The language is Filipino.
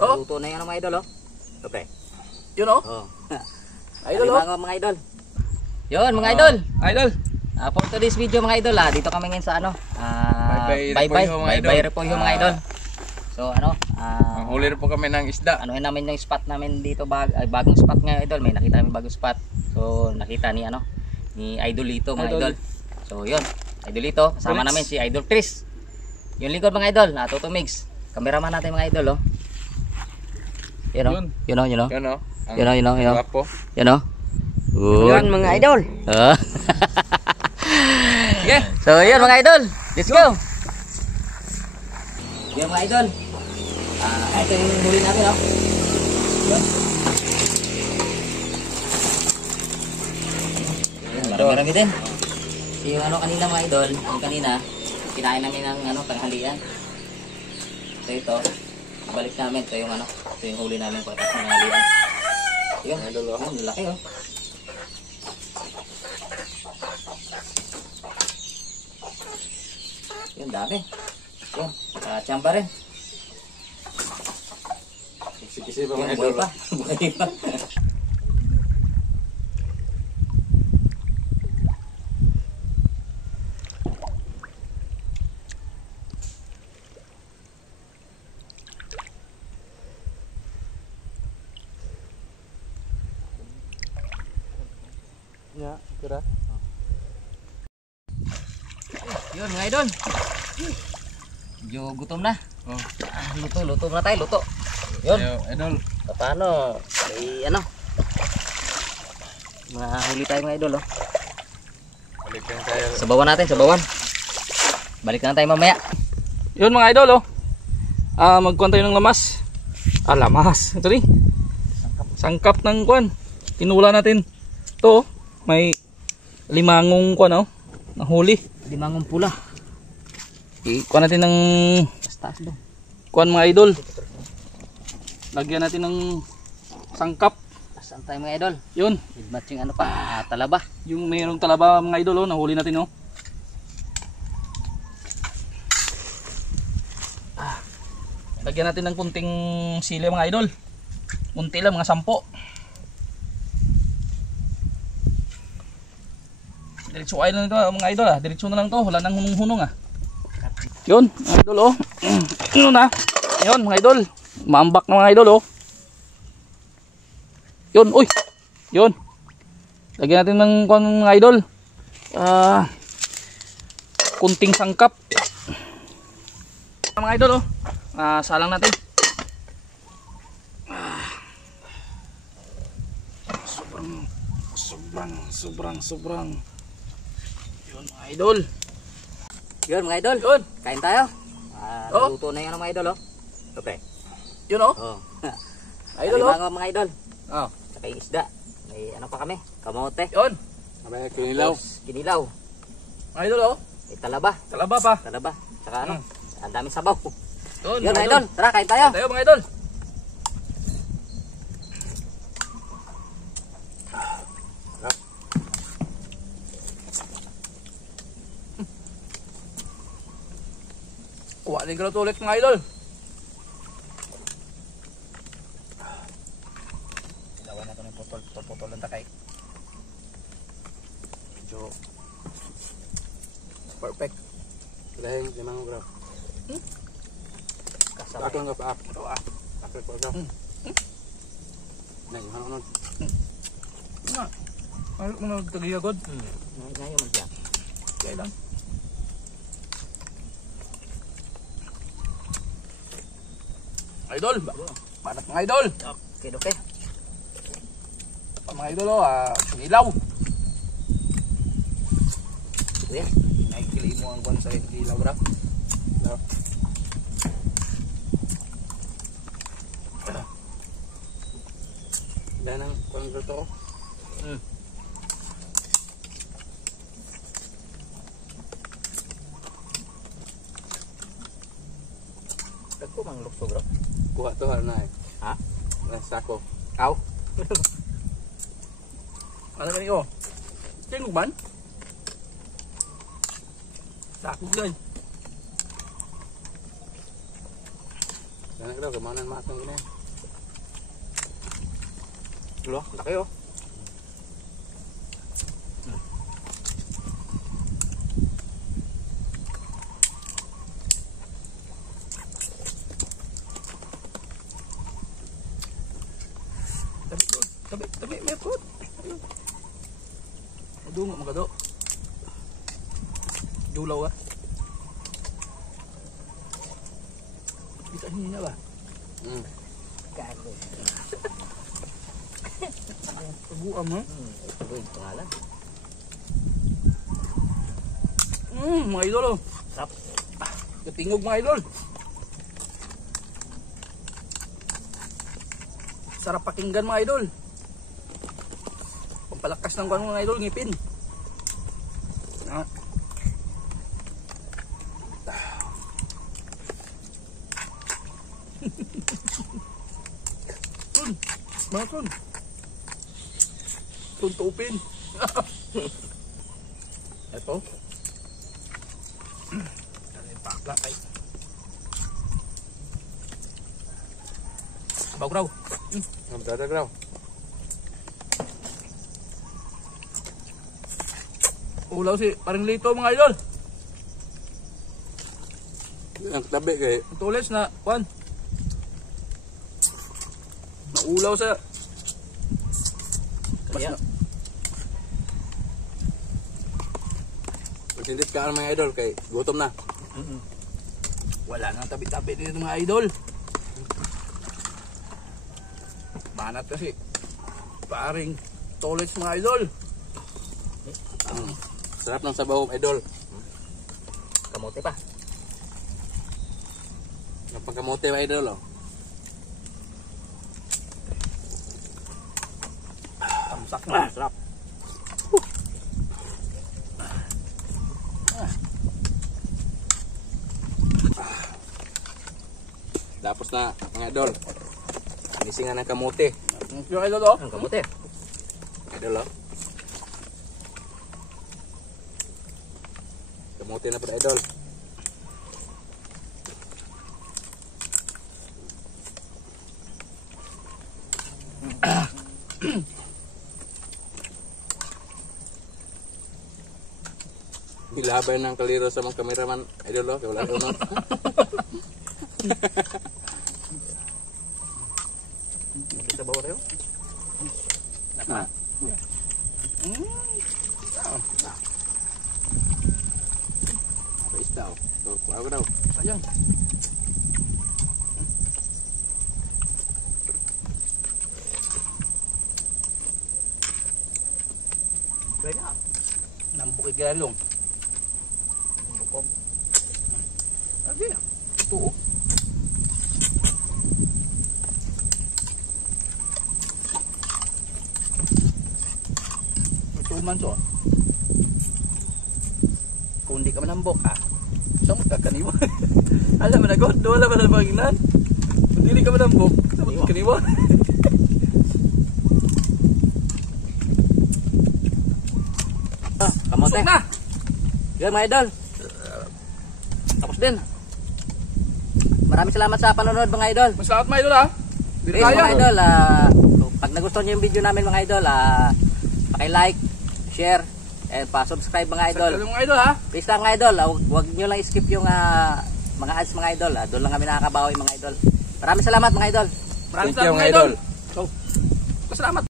Luto na yan mga idol, oh. Okay. Yun, oh. Oh. Idol, oh. Mga idol. Yun, mga idol. Idol. For today's video mga idol, dito kami ngayon sa ano. Bye-bye repolyo mga idol. So ano, huli rin po kami ng isda. Anuhin namin yung spot namin dito, bagong spot ngayon idol. May nakita namin bagong spot. So nakita ni Idolito mga idol. So yun, Idolito, kasama namin si Idol Chris. Yung lingkod mga idol, Toto Migs. Cameraman natin mga idol, oh. Yun, oh. Yun, oh. Yun, oh. Yun, oh. Yun, oh. Yun mga idol. Okay. So yun mga idol, let's go. Yun mga idol. Ito yung huli natin, oh. Yun. Marami-rami din. Yung kanina mga idol, yung kanina, kinain namin ng tanghalian. So ito, balik namin. Ito yung huli namin pagkatapos ng tanghalian. Yun, idol, oh. Yun, laki, oh. Yun, dami. Yun, tsamba rin. Kisi-kisi pa mga idol. Buhay pa. Buhay pa. Ya, kira. Yun mga idol. Medyo gutom na. Oh. Luto na tayo, luto. Yun. Ayo, idol. Paano? May huli tayo mga idol, oh. Balikan tayo. Sabawan natin, sabawan. Balik na tayo mamaya. Yun mga idol, oh. Magkuhan tayo ng lamas. Lamas. Ito rin. Sangkap ng kuhan. Tinula natin. Ito, may limangong kuhan, oh. Nahuli. Limangong pula. Kuhan natin ng Taas daw. kuhan mga idol. Lagyan natin ng sangkap. Saan tayo mga idol? Yun. With matching talaba. Yung mayroong talaba mga idol, oh. Nahuli natin, oh. Lagyan natin ng kunting sili mga idol. Kunti lang, mga 10. Diretso ay lang ito mga idol, diretso na lang to, wala nang hunong-hunong. Yun mga idol, oh. Yun na. Yun mga idol, maambak na mga idol, oh. Yun, uy. Yun. Lagyan natin ng mga idol. Kunting sangkap. Mga idol, oh. Salang natin. Sobrang. Yun mga idol. Yun mga idol. Yun. Kain tayo. Oh. Luto na yan mga idol, oh. Okay. Yun, oh. Oh. Idol, oh. Mga idol. Oh. Saka yung isda. May pa kami. Kamote. Yun. May kinilaw. Mga idol, oh. May talaba. Talaba pa. Saka ang daming sabaw. Yun mga idol. Tara, kain tayo. Tayo mga idol. Kuha din ka na ulit mga idol. Ilawan na ito ng putol ng takay. Medyo perfect. Dahil 5 gram. Kasama. Ako lang ka pa. Ako lang ka. Nang ano. Ano mo nagtagiyagod? Ngayon man siya. Kaya lang. Idol, banat mga idol. Okay. Mga idol, ilaw. Yes. Nakikiliin mo ang kwan sa ilaw, bro. Dahil ang kwan to. Ako mang lukso bro. Kuha to na eh. Ha? Sako. Aw. Ano ba niyo? Tingog man? Sako yan. Anak daw, kamanan matang gina. Lo, laki oh. Tabi, may fruit. Dungo magado. Dulaw ah. Kita niya ba? Gago. Paguam ha? Ito yung pangalan. Mga idol oh. Sarap. Gatingog mga idol. Sarap pakinggan mga idol. Pampalakas ng mga idol, ngipin. Ah. Kun, mga kun. Tuntupin. Ito. Ano pakla kay. Bagraw. Ang dadag raw. Ulaw si paring lito mga idol. Ang tabi kay Tulis na, Juan. Naulaw sa... Kaya. Sindit ka mga idol kay gutom na. Wala nang tabi-tabi dito mga idol. Banat kasi. Paring tulis mga idol. Sarap ng sabaw idol. Kamote pa. Ang pagkamote ba idol oh. Tamsak na. Sarap. Tapos na mga idol. Misingan ng kamote. Yung idol oh. Ang kamote. Idol oh. Kamote na po idol. Nilabay ng kaliro sa mga kameraman idol oh. Kaya wala ko nun. Kita bawa tayo. Ah. Apa isda oh. Tuh, bawa daw. Sayang. Kaya. Nambukit galong. Bukog. Lagi. Ito oh. Tuman so. Kung hindi ka manambok saan mo kakaniwa? Alam mo na God, wala ba na panginan? Kung hindi ka manambok, saan mo kakaniwa? Kamote. Busog na! Yun mga idol. Tapos din. Maraming salamat sa panonood mga idol. Masalamat mga idol ha! Dili Please mga kaya! idol, pag nagustuhan niyo yung video namin mga idol, paki-like, share, and pa-subscribe mga idol. Sabi mga idol ha! Please lang mga idol, huwag niyo lang skip yung mga ads mga idol. Doon lang kami nakakabawi mga idol. Maraming salamat mga idol. Maraming Thank you, salamat mga mga idol! idol. So, pasalamat!